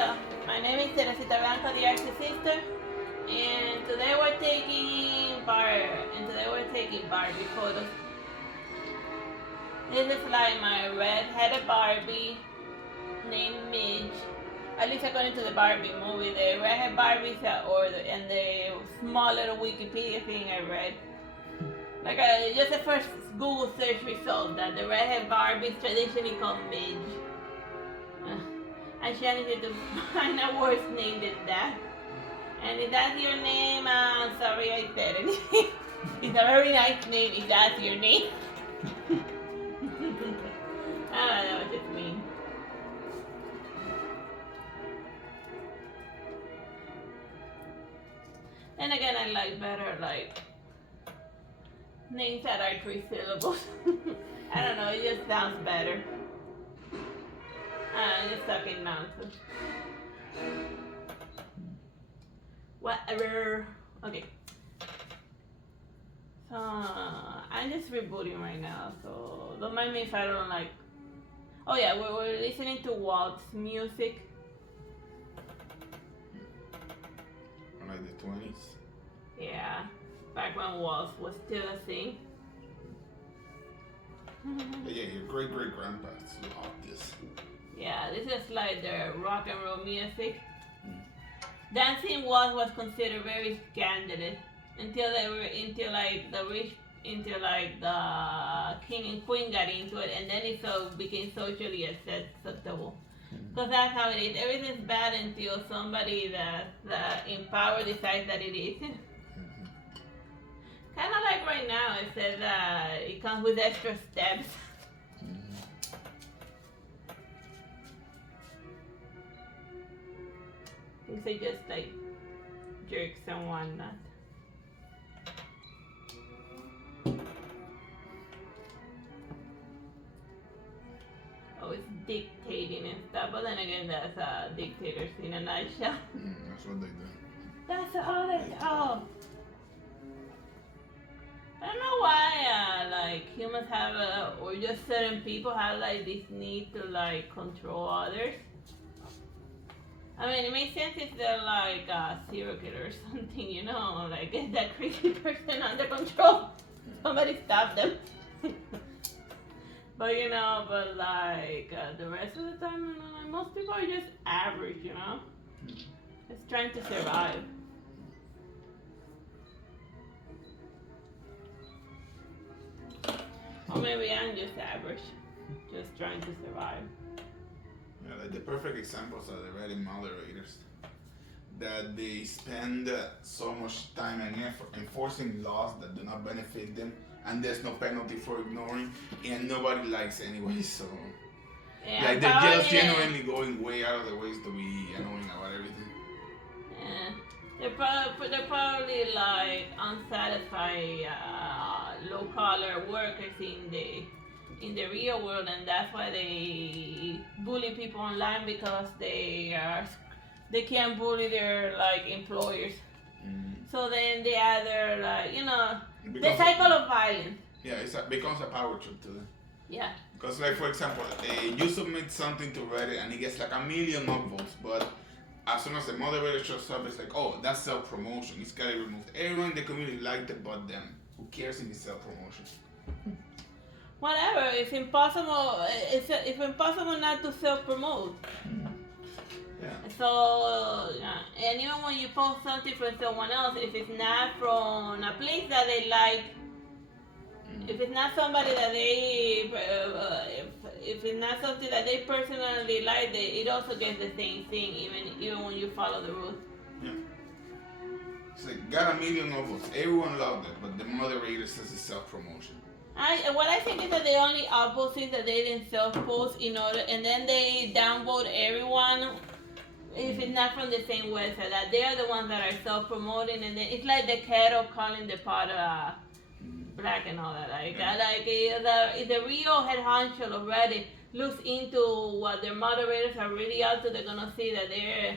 Hello, my name is Teresita Blanca, the Artsy Sister, and today we're taking Barbie photos. This is like my red-headed Barbie named Midge. At least according to the Barbie movie, the redhead Barbies and the small little Wikipedia thing I read. Like just the first Google search result that the redhead Barbie is traditionally called Midge. I should needed to find a worse name than that. And if that's your name, sorry I said it. It's a very nice name if that's your name. That was just mean. And again, I like better names that are 3 syllables. I don't know, it just sounds better. Just sucking mountains. Whatever. Okay. So I'm just rebooting right now, so don't mind me if I don't like. Oh yeah, we're listening to Walt's music. Like the 20s. Yeah, back when Waltz was still a thing. Yeah, your great grandparents loved this. Yeah, this is like the rock and roll music. Dancing was considered very scandalous until the king and queen got into it, and then it became socially acceptable. Because that's how it is. Everything's bad until somebody that in power decides that it isn't. Kind of like right now, it says it comes with extra steps. If they just like jerk someone nut. Oh, it's dictating and stuff, but then again, that's dictators in a nutshell. That's what they do. That's all they do. I don't know why, like humans have, or just certain people have like this need to like control others. I mean, it makes sense if they're like serial killer or something, you know, like get that crazy person under control. Somebody stop them. But like the rest of the time, most people are just average, you know, just trying to survive. Or maybe I'm just average, just trying to survive. Yeah, like the perfect examples are the Reddit moderators. That they spend so much time and effort enforcing laws that do not benefit them, and there's no penalty for ignoring, and nobody likes anyway, so... Yeah, like they're just genuinely going way out of their ways to be annoying about everything. Yeah, they're probably like unsatisfied low-collar workers in the real world, and that's why they bully people online because they can't bully their like employers. So then they either the cycle of violence. Yeah, it becomes a power trip to them. Yeah. Because like for example, you submit something to Reddit and it gets like 1 million upvotes, but as soon as the moderator shows up, it's like, oh, that's self-promotion. It's gotta be removed. Everyone in the community liked it but them. Who cares if it's self-promotion? Whatever, it's impossible. It's impossible not to self-promote. Yeah. So, and even when you post something from someone else, if it's not from a place that they like, if it's not somebody that they, if it's not something that they personally like, it also gets the same thing, even when you follow the rules. Yeah. It's like, got 1 million upvotes. Everyone loved it, but the moderator says it's self-promotion. What I think is that they only upvote things that they themselves post and then they downvote everyone if it's not from the same website. That they are the ones that are self-promoting, and then it's like the kettle calling the pot black and all that. If the real head honcho of Reddit looks into what their moderators are really up to, they're gonna see that they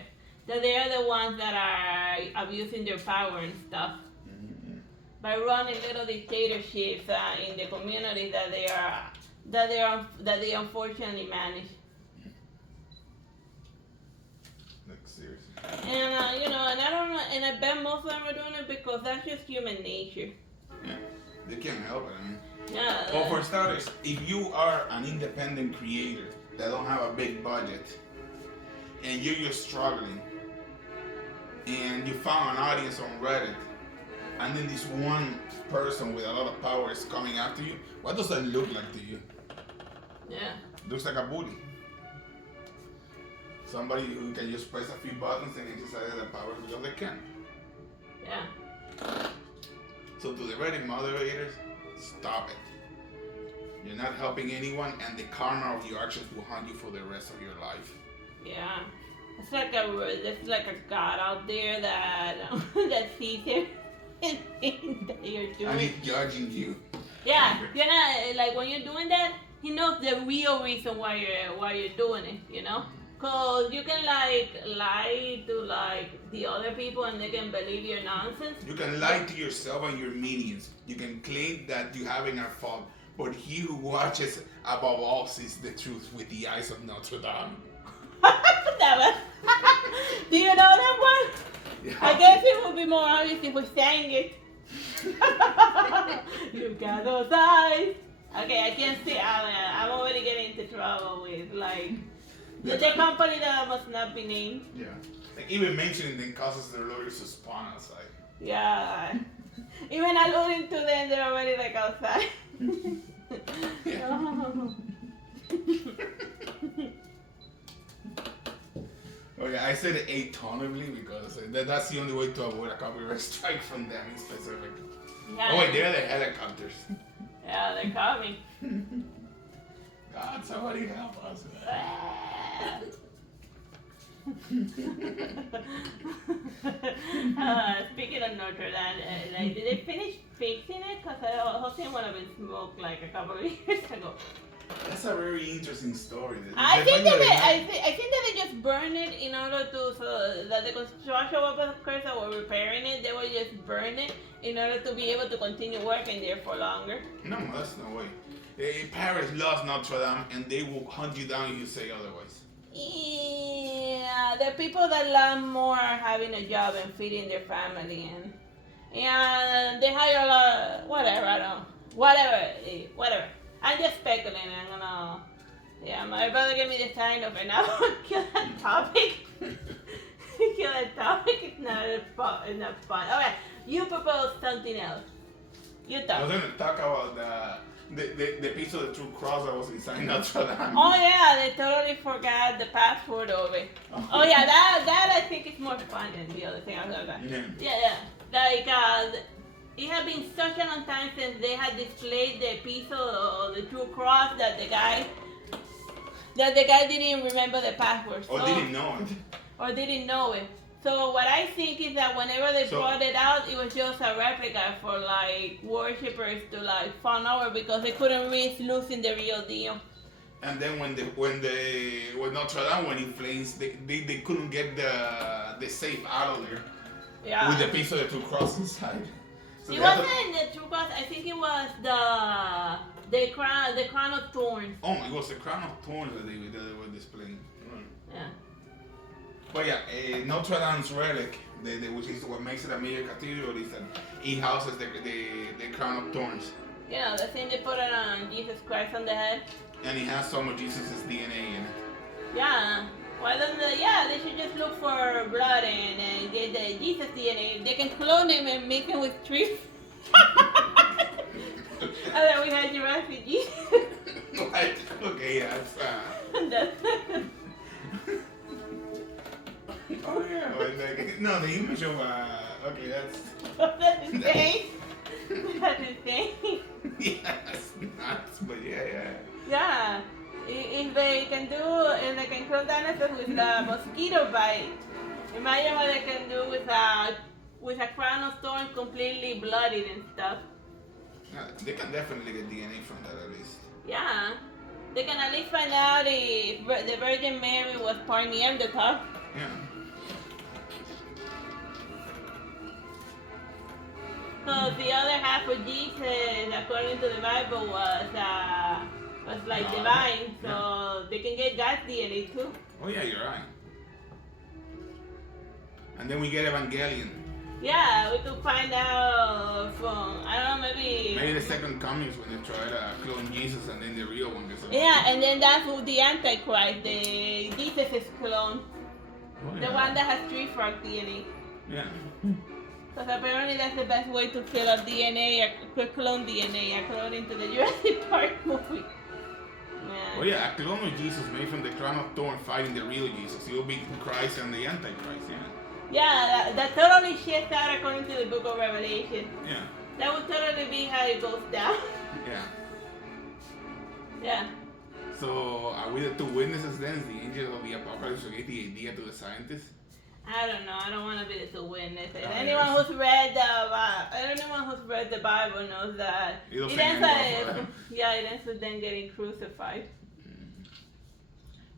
are the ones that are abusing their power and stuff. By running little dictatorships in the communities that they unfortunately manage. seriously. And you know, and I don't know, and I bet most of them are doing it because that's just human nature. Yeah, they can't help it. I mean, Yeah. well, for starters, if you are an independent creator that don't have a big budget, and you're just struggling, and you found an audience on Reddit, and then this one person with a lot of power is coming after you, what does that look like to you? Yeah. Looks like a bully. Somebody who can just press a few buttons and exercise their power because they can. Yeah. So to the Reddit moderators, stop it. You're not helping anyone, and the karma of your actions will haunt you for the rest of your life. Yeah. It's like a god out there that that sees everything that you're doing. And he's judging you. Yeah, you're not like when you're doing that. He knows the real reason why you're doing it. You know, cause you can like lie to like the other people and they can believe your nonsense. You can lie to yourself and your minions. You can claim that you having a fault, but he who watches above all sees the truth with the eyes of Notre Dame. Do you know that one? Yeah. I guess it would be more obvious if we sang it. You got those eyes. Okay, I can't see. I'm already getting into trouble with like the company that must not be named. Yeah. Like even mentioning them causes the lawyers to spawn outside. Yeah. Even alluding to them, they're already like outside. Yeah. Oh yeah, I said atonally because that's the only way to avoid a copyright strike from them in specific. Yeah. Oh wait, they're the helicopters. Yeah, they're coming. God, somebody help us. Speaking of Notre Dame, like, did they finish fixing it? Because the whole thing would have been smoked like a couple of years ago. That's a very interesting story. I think that they just burned it in order to so that the construction workers that were repairing it, they would just burn it in order to be able to continue working there for longer. No, that's no way. Paris lost Notre Dame, and they will hunt you down if you say otherwise. Yeah, the people that love more having a job and feeding their family and they hire a lot. Whatever, I don't. Whatever. I'm just speculating. I'm gonna. Yeah, my brother gave me the sign of, and I will kill that topic. Kill that topic. It's not fun. Okay, you propose something else. You talk. I was going to talk about the piece of the true cross that was inside Notre Dame. Oh yeah, they totally forgot the password of it. Oh yeah, that I think is more fun than the other thing I was gonna say. Yeah. Like it had been such a long time since they had displayed the piece of the true cross that the guy didn't remember the password. Or didn't know it. Or didn't know it. So what I think is that whenever they brought it out, it was just a replica for like worshippers to like fawn over because they couldn't risk losing the real deal. And then when Notre Dame went in flames, they couldn't get the safe out of there. Yeah. With the piece of the two crosses inside. So it wasn't the true cross. I think it was the crown of thorns. Oh, it was the crown of thorns that they were displaying. Right. Yeah. But yeah, Notre Dame's relic, which is what makes it a major cathedral, is that it houses the crown of thorns. You know, the thing they put it on Jesus Christ on the head. And it has some of Jesus' DNA in it. Yeah. Why doesn't they should just look for blood and get the Jesus DNA. They can clone him and make him with trees. And then we had Jurassic Jesus. What? Okay, that's oh yeah, no, the image of okay, that's insane. That's insane. Yeah, that's nuts, but yeah. Yeah. If they can clone dinosaurs with a mosquito bite, imagine what they can do with a crown of thorns completely bloodied and stuff. Yeah, they can definitely get DNA from that at least. Yeah. They can at least find out if the Virgin Mary was part Neanderthal. Yeah. So the other half of Jesus, according to the Bible, was like divine. So they can get God's DNA too. Oh yeah, you're right. And then we get Evangelion. Yeah, we could find out from, I don't know, Maybe the second coming is when they try to clone Jesus and then the real one gets alive. Yeah, and then that's who the Antichrist, the Jesus' clone. Oh, The one that has tree frog DNA. Yeah. Because apparently that's the best way to fill up DNA, clone DNA, according to the Jurassic Park movie. Yeah. Oh yeah, a clone of Jesus made from the crown of thorns fighting the real Jesus. He will be Christ and the Antichrist, yeah. Yeah, that totally shits out according to the book of Revelation. Yeah. That would totally be how it goes down. Yeah. Yeah. So, are we the two witnesses then? Is the angel of the apocalypse who gave the idea to the scientists? I don't know. I don't want to be the two witnesses. Oh, Anyone yes. who's read the Bible knows that It'll it end ends well for them. it ends with them getting crucified.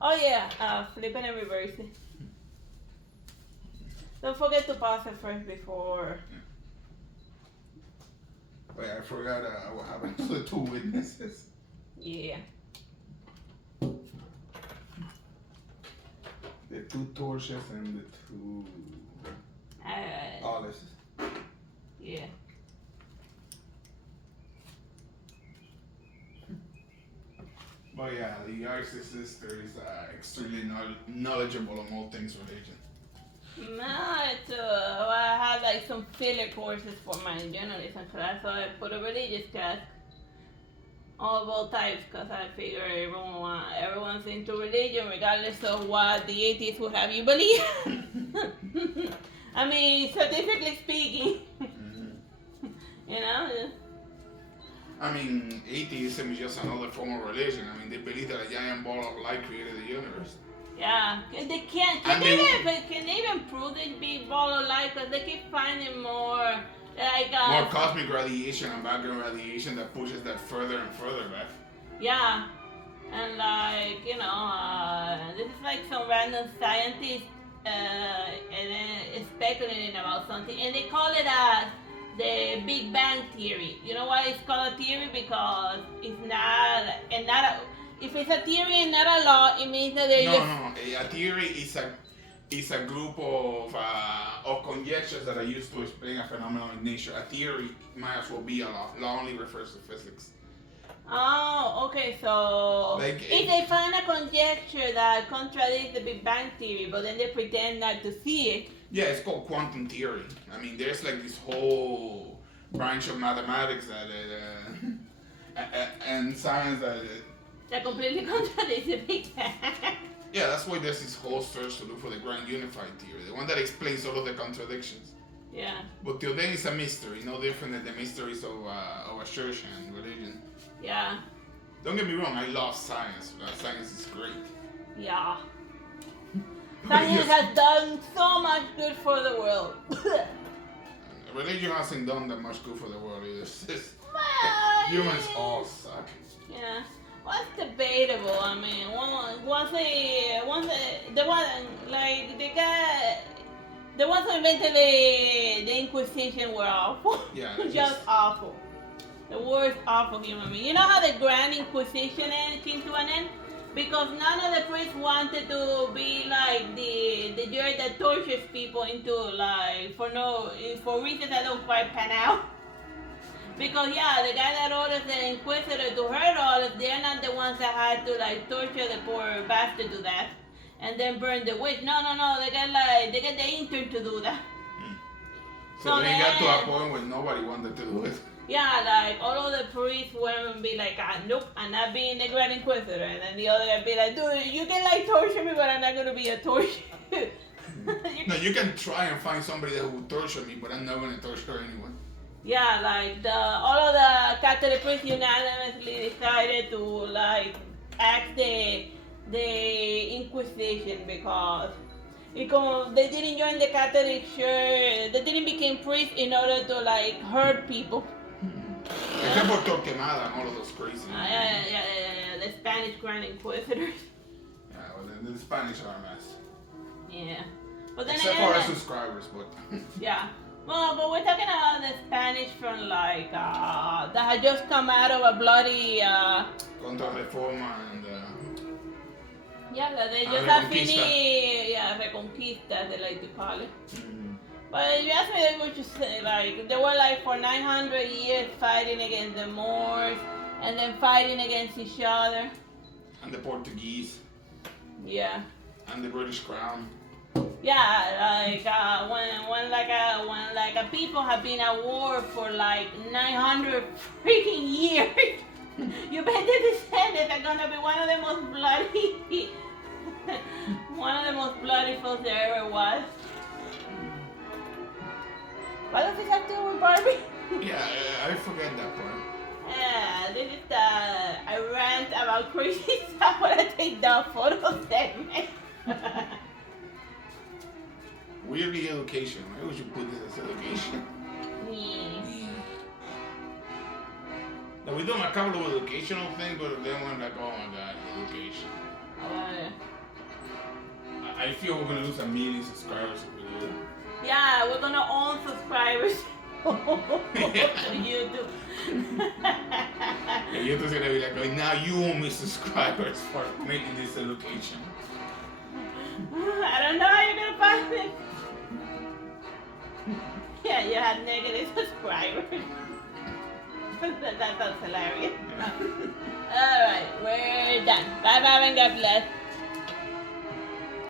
Oh yeah, flipping and reversing. Don't forget to pause it first before. Wait, I forgot what happened to the two witnesses. Yeah. The two torches and the two olives. Yeah. But yeah, the Artsy Sister is extremely knowledgeable on all things religion. No, I had like some filler courses for my journalism class, so I put a religious class of all types because I figure everyone's into religion regardless of what the atheists would have you believe. I mean, scientifically speaking, you know. I mean, atheism is just another form of religion. I mean, they believe that a giant ball of light created the universe. Yeah, they can't. Can they even prove this big ball of light? Because they keep finding more, like more cosmic radiation and background radiation that pushes that further and further back. Yeah, and like this is like some random scientist and then speculating about something, and they call it the Big Bang theory. You know why it's called a theory? Because it's not. If it's a theory and not a law, it means that there's a theory is a group of conjectures that are used to explain a phenomenon in nature. A theory might as well be a law. Law only refers to physics. Oh, okay. So Like, if they find a conjecture that contradicts the Big Bang theory, but then they pretend not to see it. Yeah, it's called quantum theory. I mean, there's like this whole branch of mathematics and science that completely contradicts the Big Bang. Yeah, that's why there's this whole search to look for the grand unified theory, the one that explains all of the contradictions. Yeah. But till then, it's a mystery, no different than the mysteries of a church and religion. Yeah. Don't get me wrong, I love science. Science is great. Yeah. Science has done so much good for the world. Religion hasn't done that much good for the world either. Well, Humans all suck. Yeah. Well, it's debatable. I mean, the ones who invented the Inquisition were awful. Yeah. Just awful. The worst awful human being. You know how the Grand Inquisition came to an end? Because none of the priests wanted to be like the judge that tortures people into like for reasons that don't quite pan out. Because yeah, the guy that orders the inquisitor to hurt all, they're not the ones that had to like torture the poor bastard to death and then burn the witch. No, they get the intern to do that. So they got to a point where nobody wanted to do it. Yeah, like all of the priests would be like, nope, I'm not being the Grand Inquisitor, and then the other guy be like, dude, you can like torture me, but I'm not gonna be a torture. No, you can try and find somebody that will torture me, but I'm not gonna torture anyone. Yeah, like all of the Catholic priests unanimously decided to like act the Inquisition because they didn't join the Catholic Church, they didn't become priests in order to like hurt people. Except for Torquemada and all of those crazy. Yeah, the Spanish Grand Inquisitors. Yeah, well, the Spanish are a mess. Yeah. But then except for our subscribers, but. Yeah. Well, but we're talking about the Spanish from like that had just come out of a bloody Contra Reforma and yeah, that they just have finished conquistas, they like to call it. Mm. But if you ask me, they were just like, they were like for 900 years fighting against the Moors and then fighting against each other. And the Portuguese. Yeah. And the British Crown. Yeah, like when people have been at war for like 900 freaking years, you bet the descendants are gonna be one of the most bloody, folks there ever was. What does this have to do with Barbie? Yeah, I forget that part. Yeah, this is a rant about crazy stuff when I take down photo segment. Weirdly education. Why would you put this as education? Yeah. Now, we've done a couple of educational things, but then we're like, oh my god, education. I feel we're gonna lose a million subscribers if we do that. Yeah, we're gonna own subscribers to YouTube. And YouTube's gonna be like, oh, now you owe me subscribers for making this education. I don't know how you're gonna find it. Yeah, you have negative subscribers. That sounds hilarious. Alright, we're done. Bye bye and God bless.